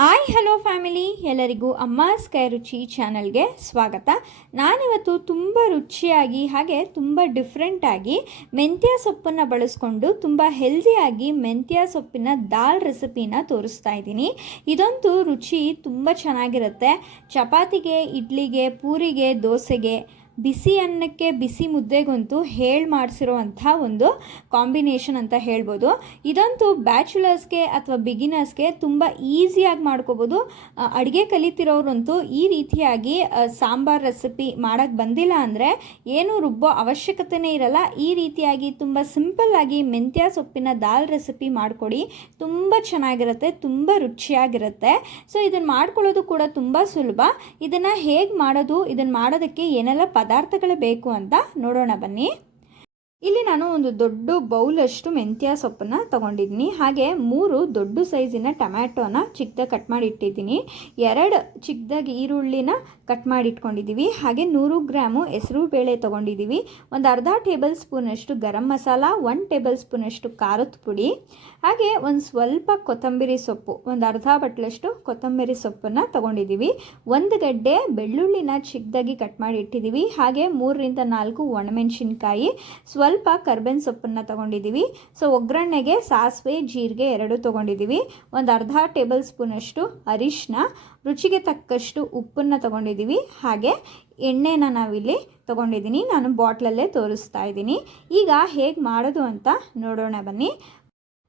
Hi hello family, ಎಲ್ಲರಿಗೂ ಅಮ್ಮಾಸ್ ಕೈ ರುಚಿ ಚಾನಲ್ಗೆ ಸ್ವಾಗತ. ನಾನಿವತ್ತು ತುಂಬ ರುಚಿಯಾಗಿ ಹಾಗೆ ತುಂಬ ಡಿಫ್ರೆಂಟಾಗಿ ಮೆಂತ್ಯ ಸೊಪ್ಪನ್ನು ಬಳಸ್ಕೊಂಡು ತುಂಬ ಹೆಲ್ದಿಯಾಗಿ ಮೆಂತ್ಯ ಸೊಪ್ಪಿನ ದಾಲ್ ರೆಸಿಪಿನ ತೋರಿಸ್ತಾ ಇದ್ದೀನಿ. ಇದಂತೂ ರುಚಿ ತುಂಬ ಚೆನ್ನಾಗಿರುತ್ತೆ. ಚಪಾತಿಗೆ, ಇಡ್ಲಿಗೆ, ಪೂರಿಗೆ, ದೋಸೆಗೆ, ಬಿಸಿ ಅನ್ನಕ್ಕೆ, ಬಿಸಿ ಮುದ್ದೆಗಂತೂ ಮಾಡಿಸಿರೋವಂಥ ಒಂದು ಕಾಂಬಿನೇಷನ್ ಅಂತ ಹೇಳ್ಬೋದು. ಇದಂತೂ ಬ್ಯಾಚುಲರ್ಸ್ಗೆ ಅಥವಾ ಬಿಗಿನರ್ಸ್ಗೆ ತುಂಬ ಈಸಿಯಾಗಿ ಮಾಡ್ಕೋಬೋದು. ಅಡುಗೆ ಕಲಿತಿರೋರಂತೂ ಈ ರೀತಿಯಾಗಿ ಸಾಂಬಾರ್ ರೆಸಿಪಿ ಮಾಡೋಕ್ಕೆ ಬಂದಿಲ್ಲ ಅಂದರೆ ಏನೂ ರುಬ್ಬೋ ಅವಶ್ಯಕತೆಯೇ ಇರಲ್ಲ. ಈ ರೀತಿಯಾಗಿ ತುಂಬ ಸಿಂಪಲ್ಲಾಗಿ ಮೆಂತ್ಯ ಸೊಪ್ಪಿನ ದಾಲ್ ರೆಸಿಪಿ ಮಾಡಿಕೊಡಿ. ತುಂಬ ಚೆನ್ನಾಗಿರುತ್ತೆ, ತುಂಬ ರುಚಿಯಾಗಿರುತ್ತೆ. ಸೊ ಇದನ್ನು ಮಾಡ್ಕೊಳ್ಳೋದು ಕೂಡ ತುಂಬ ಸುಲಭ. ಇದನ್ನು ಹೇಗೆ ಮಾಡೋದು, ಇದನ್ನು ಮಾಡೋದಕ್ಕೆ ಏನೆಲ್ಲ ಪದಾರ್ಥಗಳು ಬೇಕು ಅಂತ ನೋಡೋಣ ಬನ್ನಿ. ಇಲ್ಲಿ ನಾನು ಒಂದು ದೊಡ್ಡ ಬೌಲಷ್ಟು ಮೆಂತ್ಯ ಸೊಪ್ಪನ್ನು ತೊಗೊಂಡಿದ್ದೀನಿ. ಹಾಗೆ 3 ದೊಡ್ಡ ಸೈಜಿನ ಟೊಮ್ಯಾಟೋನ ಚಿಕ್ಕದಾಗಿ ಕಟ್ ಮಾಡಿ ಇಟ್ಟಿದ್ದೀನಿ. 2 ಚಿಕ್ಕದಾಗಿ ಈರುಳ್ಳಿನ ಕಟ್ ಮಾಡಿ ಇಟ್ಕೊಂಡಿದ್ದೀವಿ. ಹಾಗೆ 100 ಗ್ರಾಮು ಹೆಸರು ಬೇಳೆ ತೊಗೊಂಡಿದ್ದೀವಿ. ಒಂದು ಅರ್ಧ ಟೇಬಲ್ ಸ್ಪೂನಷ್ಟು ಗರಂ ಮಸಾಲ, 1 ಟೇಬಲ್ ಸ್ಪೂನಷ್ಟು ಖಾರದ ಪುಡಿ, ಹಾಗೆ ಒಂದು ಸ್ವಲ್ಪ ಕೊತ್ತಂಬರಿ ಸೊಪ್ಪು, ಒಂದು ಅರ್ಧ ಬಟ್ಲಷ್ಟು ಕೊತ್ತಂಬರಿ ಸೊಪ್ಪನ್ನು ತೊಗೊಂಡಿದ್ದೀವಿ. 1 ಗಡ್ಡೆ ಬೆಳ್ಳುಳ್ಳಿನ ಚಿಕ್ಕದಾಗಿ ಕಟ್ ಮಾಡಿ ಇಟ್ಟಿದ್ದೀವಿ. ಹಾಗೆ 3 ರಿಂದ 4 ಒಣಮೆಣಸಿನ್ಕಾಯಿ, ಸ್ವಲ್ಪ ಕರ್ಬೇವಿನ ಸೊಪ್ಪನ್ನು ತೊಗೊಂಡಿದ್ದೀವಿ. ಸೊ ಒಗ್ಗರಣೆಗೆ ಸಾಸಿವೆ, ಜೀರಿಗೆ 2 ತೊಗೊಂಡಿದ್ದೀವಿ. ಒಂದು ಅರ್ಧ ಟೇಬಲ್ ಸ್ಪೂನಷ್ಟು ಅರಿಶಿನ, ರುಚಿಗೆ ತಕ್ಕಷ್ಟು ಉಪ್ಪನ್ನು ತೊಗೊಂಡಿದ್ದೀವಿ. ಹಾಗೆ ಎಣ್ಣೆನ ನಾವಿಲ್ಲಿ ತೊಗೊಂಡಿದ್ದೀನಿ. ನಾನು ಬಾಟ್ಲಲ್ಲೇ ತೋರಿಸ್ತಾ ಇದ್ದೀನಿ. ಈಗ ಹೇಗೆ ಮಾಡೋದು ಅಂತ ನೋಡೋಣ ಬನ್ನಿ.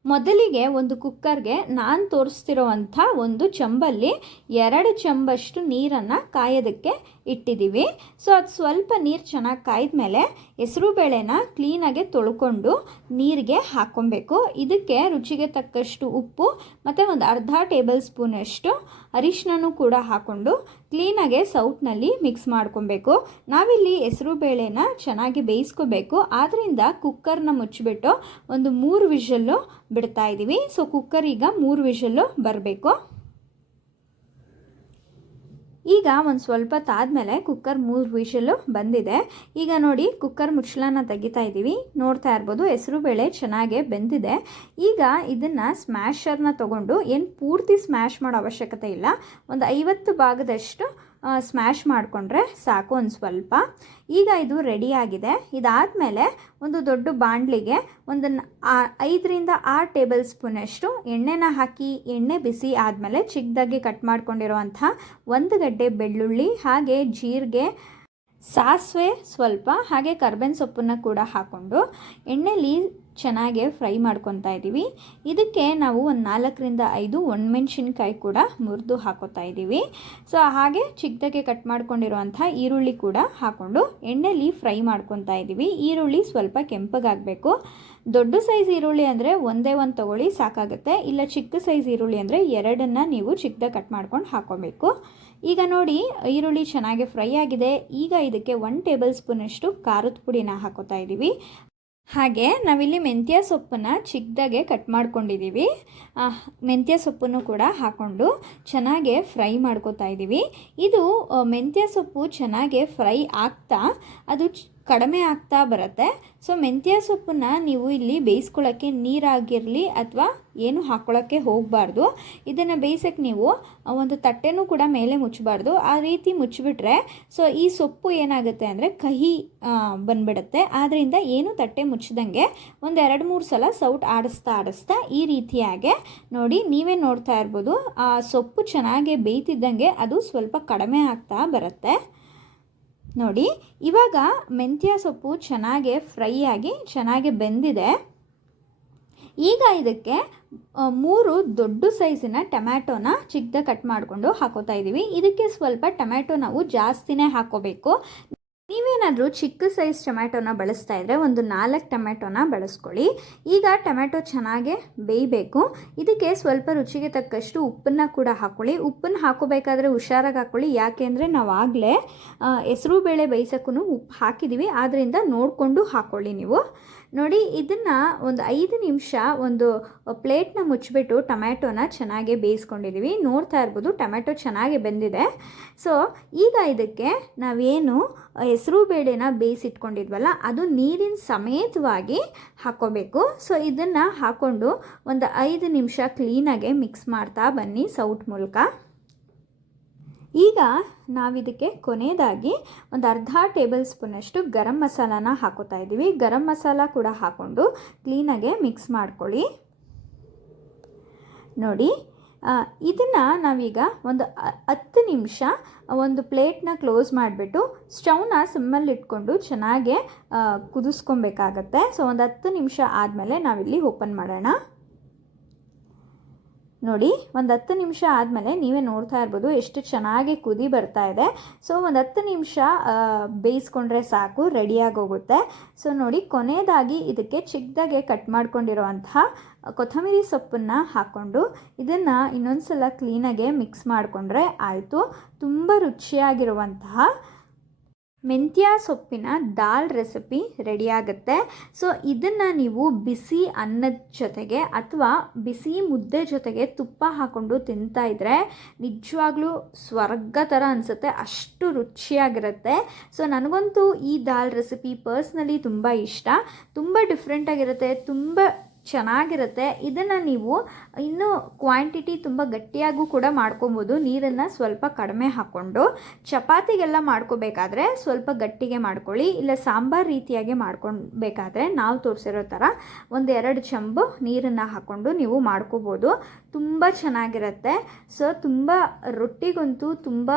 ಮೊದಲಿಗೆ ಒಂದು ಕುಕ್ಕರ್ಗೆ ನಾನು ತೋರಿಸ್ತಿರೋವಂಥ ಒಂದು ಚಂಬಲ್ಲಿ 2 ಚಮಚಷ್ಟು ನೀರನ್ನು ಕಾಯೋದಕ್ಕೆ ಇಟ್ಟಿದ್ದೀವಿ. ಸೊ ಅದು ಸ್ವಲ್ಪ ನೀರು ಚೆನ್ನಾಗಿ ಕಾಯ್ದ ಮೇಲೆ ಹೆಸರು ಬೇಳೆನ ಕ್ಲೀನಾಗೆ ತೊಳ್ಕೊಂಡು ನೀರಿಗೆ ಹಾಕ್ಕೊಬೇಕು. ಇದಕ್ಕೆ ರುಚಿಗೆ ತಕ್ಕಷ್ಟು ಉಪ್ಪು ಮತ್ತು ಒಂದು ಅರ್ಧ ಟೇಬಲ್ ಸ್ಪೂನಷ್ಟು ಅರಿಶಿನೂ ಕೂಡ ಹಾಕ್ಕೊಂಡು ಕ್ಲೀನಾಗೆ ಸೌಟ್ನಲ್ಲಿ ಮಿಕ್ಸ್ ಮಾಡ್ಕೊಬೇಕು. ನಾವಿಲ್ಲಿ ಹೆಸರು ಬೇಳೆನ ಚೆನ್ನಾಗಿ ಬೇಯಿಸ್ಕೋಬೇಕು. ಆದ್ದರಿಂದ ಕುಕ್ಕರ್ನ ಮುಚ್ಚಿಬಿಟ್ಟು ಒಂದು 3 ವಿಷಲ್ಲು ಬಿಡ್ತಾ ಇದ್ದೀವಿ. ಸೊ ಕುಕ್ಕರ್ ಈಗ 3 ವಿಷಲ್ಲು ಬರಬೇಕು. ಈಗ ಒಂದು ಸ್ವಲ್ಪ ತಾದ್ಮೇಲೆ ಕುಕ್ಕರ್ 3 ವಿಷಲ್ಲು ಬಂದಿದೆ. ಈಗ ನೋಡಿ ಕುಕ್ಕರ್ ಮುಚ್ಚಳನ ತೆಗಿತಾ ಇದ್ದೀವಿ. ನೋಡ್ತಾ ಇರ್ಬೋದು ಹೆಸರು ಬೇಳೆ ಚೆನ್ನಾಗೆ ಬೆಂದಿದೆ. ಈಗ ಇದನ್ನು ಸ್ಮ್ಯಾಶರ್ನ ತೊಗೊಂಡು, ಏನು ಪೂರ್ತಿ ಸ್ಮ್ಯಾಶ್ ಮಾಡೋ ಅವಶ್ಯಕತೆ ಇಲ್ಲ, ಒಂದು 50 ಭಾಗದಷ್ಟು ಸ್ಮ್ಯಾಶ್ ಮಾಡಿಕೊಂಡ್ರೆ ಸಾಕು ಒಂದು ಸ್ವಲ್ಪ. ಈಗ ಇದು ರೆಡಿಯಾಗಿದೆ. ಇದಾದಮೇಲೆ ಒಂದು ದೊಡ್ಡ ಬಾಣಲಿಗೆ ಒಂದು 5 ರಿಂದ 6 ಟೇಬಲ್ ಸ್ಪೂನಷ್ಟು ಎಣ್ಣೆನ ಹಾಕಿ, ಎಣ್ಣೆ ಬಿಸಿ ಆದಮೇಲೆ ಚಿಕ್ಕದಾಗಿ ಕಟ್ ಮಾಡ್ಕೊಂಡಿರುವಂಥ 1 ಗಡ್ಡೆ ಬೆಳ್ಳುಳ್ಳಿ, ಹಾಗೆ ಜೀರಿಗೆ, ಸಾಸಿವೆ ಸ್ವಲ್ಪ, ಹಾಗೆ ಕರ್ಬೇವಿನ ಸೊಪ್ಪನ್ನು ಕೂಡ ಹಾಕ್ಕೊಂಡು ಎಣ್ಣೆಲಿ ಚೆನ್ನಾಗಿ ಫ್ರೈ ಮಾಡ್ಕೊತಾ ಇದ್ದೀವಿ. ಇದಕ್ಕೆ ನಾವು ಒಂದು 4 ರಿಂದ 5 ಒಣಮೆಣಸಿನ್ಕಾಯಿ ಕೂಡ ಮುರಿದು ಹಾಕೋತಾ ಇದ್ದೀವಿ. ಸೊ ಹಾಗೆ ಚಿಕ್ಕದಾಗಿ ಕಟ್ ಮಾಡ್ಕೊಂಡಿರುವಂಥ ಈರುಳ್ಳಿ ಕೂಡ ಹಾಕ್ಕೊಂಡು ಎಣ್ಣೆಲಿ ಫ್ರೈ ಮಾಡ್ಕೊತಾ ಇದ್ದೀವಿ. ಈರುಳ್ಳಿ ಸ್ವಲ್ಪ ಕೆಂಪಗಾಗಬೇಕು. ದೊಡ್ಡ ಸೈಜ್ ಈರುಳ್ಳಿ ಅಂದರೆ ಒಂದೇ ಒಂದು ತೊಗೊಳ್ಳಿ ಸಾಕಾಗುತ್ತೆ. ಇಲ್ಲ ಚಿಕ್ಕ ಸೈಜ್ ಈರುಳ್ಳಿ ಅಂದರೆ 2 ನೀವು ಚಿಕ್ಕದಾಗಿ ಕಟ್ ಮಾಡ್ಕೊಂಡು ಹಾಕ್ಕೊಬೇಕು. ಈಗ ನೋಡಿ ಈರುಳ್ಳಿ ಚೆನ್ನಾಗಿ ಫ್ರೈ ಆಗಿದೆ. ಈಗ ಇದಕ್ಕೆ 1 ಟೇಬಲ್ ಸ್ಪೂನಷ್ಟು ಖಾರದ ಪುಡಿನ ಹಾಕೋತಾ ಇದ್ದೀವಿ. ಹಾಗೆ ನಾವಿಲ್ಲಿ ಮೆಂತ್ಯ ಸೊಪ್ಪನ್ನು ಚಿಕ್ಕದಾಗೆ ಕಟ್ ಮಾಡ್ಕೊಂಡಿದ್ದೀವಿ. ಮೆಂತ್ಯ ಸೊಪ್ಪನ್ನು ಕೂಡ ಹಾಕ್ಕೊಂಡು ಚೆನ್ನಾಗೆ ಫ್ರೈ ಮಾಡ್ಕೋತಾ ಇದ್ದೀವಿ. ಇದು ಮೆಂತ್ಯ ಸೊಪ್ಪು ಚೆನ್ನಾಗೆ ಫ್ರೈ ಆಗ್ತಾ ಅದು ಕಡಿಮೆ ಆಗ್ತಾ ಬರುತ್ತೆ. ಸೊ ಮೆಂತ್ಯ ಸೊಪ್ಪನ್ನು ನೀವು ಇಲ್ಲಿ ಬೇಯಿಸ್ಕೊಳ್ಳೋಕ್ಕೆ ನೀರಾಗಿರಲಿ ಅಥವಾ ಏನು ಹಾಕ್ಕೊಳ್ಳೋಕ್ಕೆ ಹೋಗಬಾರ್ದು. ಇದನ್ನು ಬೇಯಿಸೋಕ್ಕೆ ನೀವು ಒಂದು ತಟ್ಟೆನೂ ಕೂಡ ಮೇಲೆ ಮುಚ್ಚಬಾರ್ದು. ಆ ರೀತಿ ಮುಚ್ಚಿಬಿಟ್ರೆ ಸೊ ಈ ಸೊಪ್ಪು ಏನಾಗುತ್ತೆ ಅಂದರೆ ಕಹಿ ಬಂದ್ಬಿಡುತ್ತೆ. ಆದ್ದರಿಂದ ಏನು ತಟ್ಟೆ ಮುಚ್ಚಿದಂಗೆ ಒಂದು 2-3 ಸಲ ಸೌಟ್ ಆಡಿಸ್ತಾ ಈ ರೀತಿಯಾಗೆ ನೋಡಿ, ನೀವೇ ನೋಡ್ತಾ ಇರ್ಬೋದು ಆ ಸೊಪ್ಪು ಚೆನ್ನಾಗಿ ಬೇಯ್ತಿದ್ದಂಗೆ ಅದು ಸ್ವಲ್ಪ ಕಡಿಮೆ ಆಗ್ತಾ ಬರುತ್ತೆ. ನೋಡಿ ಇವಾಗ ಮೆಂತ್ಯ ಸೊಪ್ಪು ಚೆನ್ನಾಗಿ ಫ್ರೈ ಆಗಿ ಚೆನ್ನಾಗಿ ಬೆಂದಿದೆ. ಈಗ ಇದಕ್ಕೆ 3 ದೊಡ್ಡ ಸೈಜಿನ ಟೊಮ್ಯಾಟೋನ ಚಿಕ್ಕದಾಗಿ ಕಟ್ ಮಾಡಿಕೊಂಡು ಹಾಕೋತಾ ಇದ್ದೀವಿ. ಇದಕ್ಕೆ ಸ್ವಲ್ಪ ಟೊಮ್ಯಾಟೊ ನಾವು ಜಾಸ್ತಿನೇ ಹಾಕೋಬೇಕು. ನೀವೇನಾದರೂ ಚಿಕ್ಕ ಸೈಜ್ ಟೊಮ್ಯಾಟೋನ ಬಳಸ್ತಾ ಇದ್ದರೆ ಒಂದು 4 ಟೊಮ್ಯಾಟೋನ ಬಳಸ್ಕೊಳ್ಳಿ. ಈಗ ಟೊಮ್ಯಾಟೊ ಚೆನ್ನಾಗಿ ಬೇಯಬೇಕು. ಇದಕ್ಕೆ ಸ್ವಲ್ಪ ರುಚಿಗೆ ತಕ್ಕಷ್ಟು ಉಪ್ಪನ್ನು ಕೂಡ ಹಾಕ್ಕೊಳ್ಳಿ. ಉಪ್ಪನ್ನು ಹಾಕೋಬೇಕಾದ್ರೆ ಹುಷಾರಾಗಿ ಹಾಕ್ಕೊಳ್ಳಿ. ಯಾಕೆ ಅಂದರೆ ನಾವು ಆಗಲೇ ಹೆಸರು ಬೇಳೆ ಬೇಯಿಸೋಕ್ಕೂ ಉಪ್ಪು ಹಾಕಿದ್ದೀವಿ. ಆದ್ದರಿಂದ ನೋಡಿಕೊಂಡು ಹಾಕ್ಕೊಳ್ಳಿ ನೀವು. ನೋಡಿ ಇದನ್ನು ಒಂದು 5 ನಿಮಿಷ ಒಂದು ಪ್ಲೇಟ್ನ ಮುಚ್ಚಿಬಿಟ್ಟು ಟೊಮ್ಯಾಟೋನ ಚೆನ್ನಾಗಿ ಬೇಯಿಸ್ಕೊಂಡಿದ್ದೀವಿ. ನೋಡ್ತಾ ಇರ್ಬೋದು ಟೊಮ್ಯಾಟೊ ಚೆನ್ನಾಗಿ ಬೆಂದಿದೆ. ಸೊ ಈಗ ಇದಕ್ಕೆ ನಾವೇನು ಹೆಸರು ಬೇಳೆನ ಬೇಯಿಸಿಟ್ಕೊಂಡಿದ್ವಲ್ಲ ಅದು ನೀರಿನ ಸಮೇತವಾಗಿ ಹಾಕ್ಕೋಬೇಕು. ಸೊ ಇದನ್ನು ಹಾಕ್ಕೊಂಡು ಒಂದು 5 ನಿಮಿಷ ಕ್ಲೀನಾಗೆ ಮಿಕ್ಸ್ ಮಾಡ್ತಾ ಬನ್ನಿ ಸೌಟ್ ಮೂಲಕ. ಈಗ ನಾವಿದಕ್ಕೆ ಕೊನೆಯದಾಗಿ ಒಂದು ಅರ್ಧ ಟೇಬಲ್ ಸ್ಪೂನಷ್ಟು ಗರಂ ಮಸಾಲಾನ ಹಾಕೋತಾ ಇದ್ದೀವಿ. ಗರಂ ಮಸಾಲ ಕೂಡ ಹಾಕ್ಕೊಂಡು ಕ್ಲೀನಾಗೆ ಮಿಕ್ಸ್ ಮಾಡ್ಕೊಳ್ಳಿ. ನೋಡಿ ಇದನ್ನು ನಾವೀಗ ಒಂದು 10 ನಿಮಿಷ ಒಂದು ಪ್ಲೇಟ್ನ ಕ್ಲೋಸ್ ಮಾಡಿಬಿಟ್ಟು ಸ್ಟವ್ನ ಸಿಮ್ಮಲ್ಲಿ ಇಟ್ಕೊಂಡು ಚೆನ್ನಾಗೆ ಕುದಿಸ್ಕೊಬೇಕಾಗತ್ತೆ. ಸೊ ಒಂದು 10 ನಿಮಿಷ ಆದಮೇಲೆ ನಾವಿಲ್ಲಿ ಓಪನ್ ಮಾಡೋಣ. ನೋಡಿ ಒಂದು 10 ನಿಮಿಷ ಆದಮೇಲೆ ನೀವೇ ನೋಡ್ತಾ ಇರ್ಬೋದು ಎಷ್ಟು ಚೆನ್ನಾಗಿ ಕುದಿ ಬರ್ತಾ ಇದೆ. ಸೊ ಒಂದು 10 ನಿಮಿಷ ಬೇಯಿಸ್ಕೊಂಡ್ರೆ ಸಾಕು, ರೆಡಿಯಾಗಿ ಹೋಗುತ್ತೆ. ಸೊ ನೋಡಿ ಕೊನೆಯದಾಗಿ ಇದಕ್ಕೆ ಚಿಕ್ಕದಾಗೆ ಕಟ್ ಮಾಡ್ಕೊಂಡಿರೋವಂತಹ ಕೊತ್ತಂಬರಿ ಸೊಪ್ಪನ್ನು ಹಾಕ್ಕೊಂಡು ಇದನ್ನು ಇನ್ನೊಂದು ಸಲ ಕ್ಲೀನಾಗೆ ಮಿಕ್ಸ್ ಮಾಡಿಕೊಂಡ್ರೆ ಆಯಿತು. ತುಂಬ ರುಚಿಯಾಗಿರುವಂತಹ ಮೆಂತ್ಯ ಸೊಪ್ಪಿನ ದಾಲ್ ರೆಸಿಪಿ ರೆಡಿಯಾಗುತ್ತೆ. ಸೊ ಇದನ್ನು ನೀವು ಬಿಸಿ ಅನ್ನದ ಜೊತೆಗೆ ಅಥವಾ ಬಿಸಿ ಮುದ್ದೆ ಜೊತೆಗೆ ತುಪ್ಪ ಹಾಕ್ಕೊಂಡು ತಿಂತಾಯಿದ್ರೆ ನಿಜವಾಗ್ಲೂ ಸ್ವರ್ಗ ಥರ ಅನಿಸುತ್ತೆ, ಅಷ್ಟು ರುಚಿಯಾಗಿರುತ್ತೆ. ಸೊ ನನಗಂತೂ ಈ ದಾಲ್ ರೆಸಿಪಿ ಪರ್ಸ್ನಲಿ ತುಂಬ ಇಷ್ಟ. ತುಂಬ ಡಿಫ್ರೆಂಟಾಗಿರುತ್ತೆ, ತುಂಬ ಚೆನ್ನಾಗಿರುತ್ತೆ. ಇದನ್ನು ನೀವು ಇನ್ನೂ ಕ್ವಾಂಟಿಟಿ ತುಂಬ ಗಟ್ಟಿಯಾಗೂ ಕೂಡ ಮಾಡ್ಕೊಬೋದು. ನೀರನ್ನು ಸ್ವಲ್ಪ ಕಡಿಮೆ ಹಾಕ್ಕೊಂಡು ಚಪಾತಿಗೆಲ್ಲ ಮಾಡ್ಕೋಬೇಕಾದ್ರೆ ಸ್ವಲ್ಪ ಗಟ್ಟಿಗೆ ಮಾಡ್ಕೊಳ್ಳಿ, ಇಲ್ಲ ಸಾಂಬಾರು ರೀತಿಯಾಗಿ ಮಾಡ್ಕೊಳ್ಬೇಕಾದ್ರೆ ನಾವು ತೋರಿಸಿರೋ ಥರ 1-2 ಚಂಬು ನೀರನ್ನು ಹಾಕ್ಕೊಂಡು ನೀವು ಮಾಡ್ಕೋಬೋದು. ತುಂಬ ಚೆನ್ನಾಗಿರುತ್ತೆ. ಸೊ ತುಂಬ ರೊಟ್ಟಿಗಂತೂ ತುಂಬ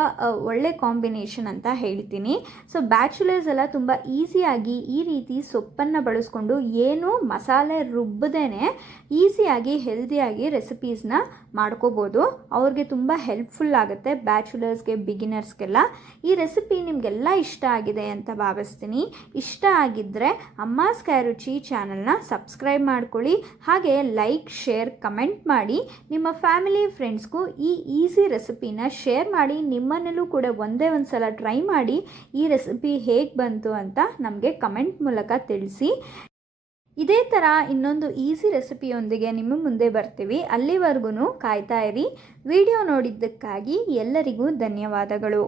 ಒಳ್ಳೆ ಕಾಂಬಿನೇಷನ್ ಅಂತ ಹೇಳ್ತೀನಿ. ಸೊ ಬ್ಯಾಚುಲರ್ಸ್ ಎಲ್ಲ ತುಂಬ ಈಸಿಯಾಗಿ ಈ ರೀತಿ ಸೊಪ್ಪನ್ನು ಬಳಸ್ಕೊಂಡು ಏನು ಮಸಾಲೆ ರುಬ್ಬದೇನೆ ಈಸಿಯಾಗಿ ಹೆಲ್ದಿಯಾಗಿ ರೆಸಿಪೀಸ್ನ ಮಾಡ್ಕೋಬೋದು. ಅವ್ರಿಗೆ ತುಂಬ ಹೆಲ್ಪ್ಫುಲ್ ಆಗುತ್ತೆ, ಬ್ಯಾಚುಲರ್ಸ್ಗೆ, ಬಿಗಿನರ್ಸ್ಗೆಲ್ಲ. ಈ ರೆಸಿಪಿ ನಿಮಗೆಲ್ಲ ಇಷ್ಟ ಆಗಿದೆ ಅಂತ ಭಾವಿಸ್ತೀನಿ. ಇಷ್ಟ ಆಗಿದ್ದರೆ ಅಮ್ಮಾಸ್ ಕೈರುಚಿ ಚಾನಲ್ನ ಸಬ್ಸ್ಕ್ರೈಬ್ ಮಾಡ್ಕೊಳ್ಳಿ. ಹಾಗೆ ಲೈಕ್, ಶೇರ್, ಕಮೆಂಟ್ ಮಾಡಿ. ನಿಮ್ಮ ಫ್ಯಾಮಿಲಿ ಫ್ರೆಂಡ್ಸ್ಗೂ ಈ ಈಸಿ ರೆಸಿಪಿನ ಶೇರ್ ಮಾಡಿ. ನಿಮ್ಮನ್ನಲ್ಲೂ ಕೂಡ ಒಂದೇ ಒಂದು ಸಲ ಟ್ರೈ ಮಾಡಿ ಈ ರೆಸಿಪಿ ಹೇಗೆ ಬಂತು ಅಂತ ನಮಗೆ ಕಮೆಂಟ್ ಮೂಲಕ ತಿಳಿಸಿ. ಇದೇ ಥರ ಇನ್ನೊಂದು ಈಸಿ ರೆಸಿಪಿಯೊಂದಿಗೆ ನಿಮ್ಮ ಮುಂದೆ ಬರ್ತೀವಿ. ಅಲ್ಲಿವರೆಗೂ ಕಾಯ್ತಾ ಇರಿ. ವಿಡಿಯೋ ನೋಡಿದ್ದಕ್ಕಾಗಿ ಎಲ್ಲರಿಗೂ ಧನ್ಯವಾದಗಳು.